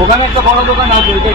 ওখানে একটা বড় দোকান আছে ওইটাই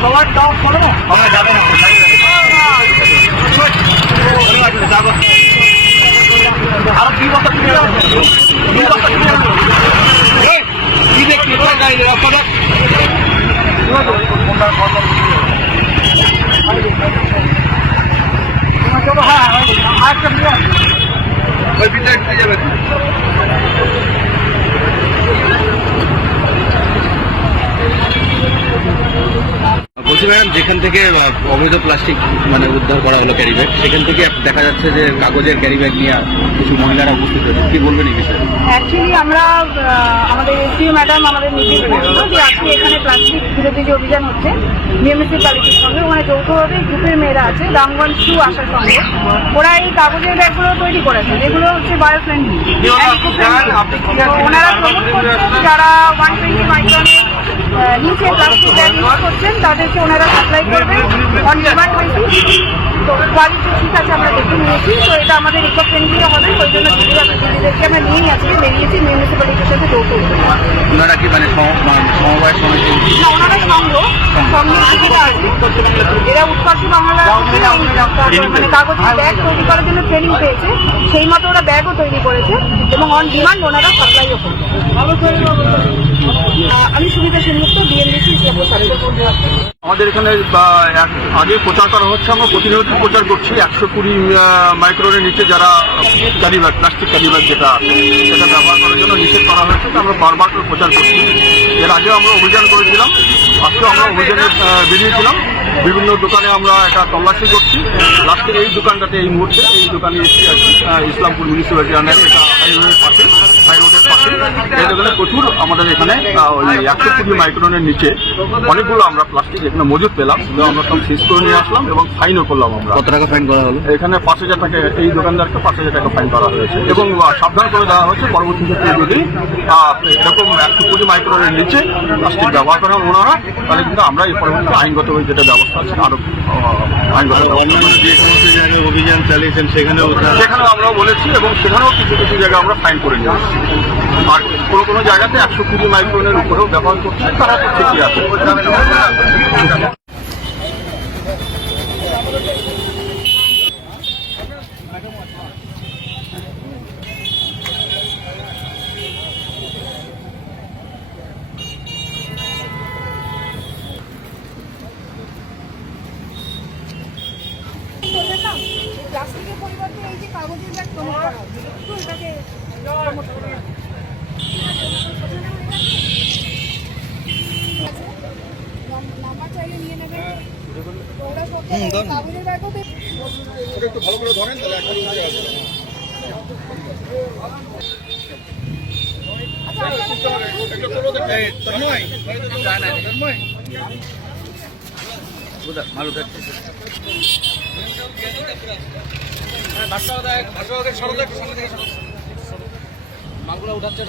সবার দাম করো হ্যাঁ যাবে না আরও কি বছর কি কি বছর কি দেখছি কোন গাড়ি রাস্তা দেখ চলো হ্যাঁ আরেকটা নিয়ে ওই যাবে বলছি ম্যাডাম যেখান থেকে অবৈধ প্লাস্টিক মানে উদ্ধার করা হলো ক্যারি ব্যাগ সেখান থেকে দেখা যাচ্ছে যে কাগজের ক্যারি ব্যাগ নিয়ে কিছু মহিলারা উপস্থিত হয়েছে কি বলবেন এই বিষয়ে? অ্যাকচুয়ালি আমরা আমাদের এসডিও ম্যাডাম আমাদের নির্দেশ করেছিল যে আজকে এখানে প্লাস্টিক বিরোধী যে অভিযান হচ্ছে মিউনিসিপ্যালিটির সঙ্গে ওখানে যৌথভাবে গ্রুপের মেয়েরা আছে রামগঞ্জ টু আসার সঙ্গে। ওরা এই কাগজের ব্যাগগুলো তৈরি করেছে যেগুলো হচ্ছে বায়ো ফ্রেন্ডলি ওনারা প্রমোট করছেন যারা ওয়ান টোয়েন্টি মাইক্রনের নিচে প্লাস্টিক ব্যাগ ইউজ করছেন তাদেরকে ওনারা সাপ্লাই করবেন। অন ডিমান্ড তো কোয়ালিটি ঠিক আছে আমরা দেখে নিয়েছি। তো এটা আমাদের ইকো ফ্রেন্ডলি হবে ওই জন্য দিদিরা দিদিদেরকে আমরা নিয়েই আজকে বেরিয়েছি মিউনিসিপ্যালিটির সাথে যৌথ ওনারা কি মানে সমবায় সমিতি? না ওনারা সুবিধা আছে। এরা উৎকর্ষ বাংলা মানে কাগজের ব্যাগ তৈরি করার জন্য ট্রেনিং পেয়েছে। সেই মতো ওরা ব্যাগও তৈরি করেছে এবং অন ডিমান্ড ওনারা সাপ্লাইও করছে। আমি সুবিধা সেনগুপ্ত বিএনডিসি আমাদের এখানে আগে প্রচার করা হচ্ছে আমরা প্রতিনিয়ত প্রচার করছি, একশো কুড়ি মাইক্রোনের নিচে যারা carry bag plastic carry bag যেটা, সেটা ব্যবহার করার জন্য নিষেধ করা হয়েছে আমরা বারবার করে প্রচার করছি। এর আগেও আমরা অভিযান করেছিলাম আজকে আমরা অভিযানে বেরিয়েছিলাম। বিভিন্ন দোকানে আমরা এটা তল্লাশি করছি। লাস্টে এই দোকানটাতে এই মুহূর্তে এই দোকানে আর ইসলামপুর মিউনিসিপ্যালিটি আন্ডারে এটা হাইওয়ের পাশে দোকানে প্রচুর আমাদের এখানে ওই একশো কুড়ি মাইক্রোনের নিচে। অনেকগুলো আমরা প্লাস্টিক এখানে মজুদ পেলাম। সেগুলো আমরা সব সিজ করে নিয়ে আসলাম এবং ফাইনও করলাম আমরা। কত টাকা ফাইন করা হলো? এখানে পাঁচ হাজার টাকা এই দোকানদারকে পাঁচ হাজার টাকা ফাইন করা হয়েছে। এবং সাবধান করে দেওয়া হয়েছে। পরবর্তী ক্ষেত্রে যদি এরকম একশো কুড়ি মাইক্রোনের নিচে প্লাস্টিক ব্যবহার করেন ওনারা তাহলে কিন্তু আমরা এই পরবর্তী আইনগতভাবে যেটা ব্যবস্থা আছে আরও যে সমস্ত জায়গায় অভিযান চালিয়েছেন সেখানেও সেখানেও আমরা বলেছি এবং সেখানেও কিছু কিছু জায়গায় আমরা ফাইন করে নিয়েছি। আর কোনো কোনো জায়গাতে একশো কুড়ি মাইক্রোনের উপরেও ব্যবহার করছে তারা তো ঠিকই আছে। কাগজের ব্যাগ প্রমোট করা একটু এটাকে প্রমোট করে নাম্বার চাইলে নিয়ে নেবেন। ওরা সব কাগজের ব্যাগও একটু ভালো করে ধরেন তাহলে একটা আচ্ছা আপনারা ভালো থাকছে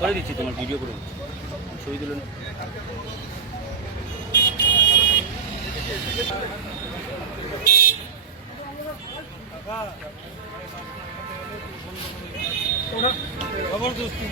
করে দিচ্ছি তোমার ভিডিও করে। ছবি তুলে জবরদস্তি।